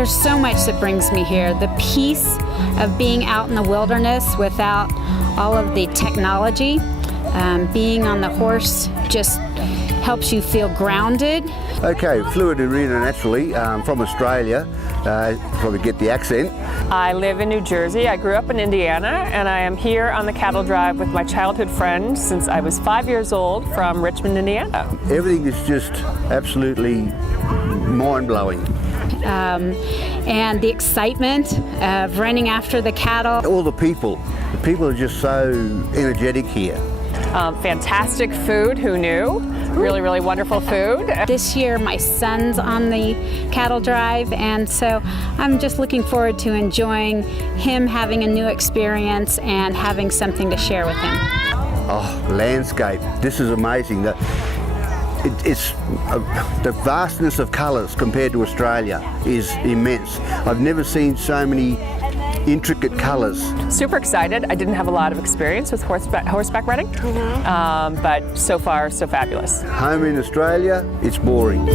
There's so much that brings me here. The peace of being out in the wilderness without all of the technology. Being on the horse just helps you feel grounded. Okay, flew to Reno naturally from Australia. Probably get the accent. I live in New Jersey. I grew up in Indiana, and I am here on the cattle drive with my childhood friend since I was 5 years old from Richmond, Indiana. Everything is just absolutely mind-blowing. And the excitement of running after the cattle. All the people are just so energetic here. Fantastic food, who knew? Really, really wonderful food. This year my son's on the cattle drive, and so I'm just looking forward to enjoying him having a new experience and having something to share with him. Oh, landscape. This is amazing. The vastness of colours compared to Australia is immense. I've never seen so many intricate colours. Super excited. I didn't have a lot of experience with horseback riding, but so far so fabulous. Home in Australia, it's boring.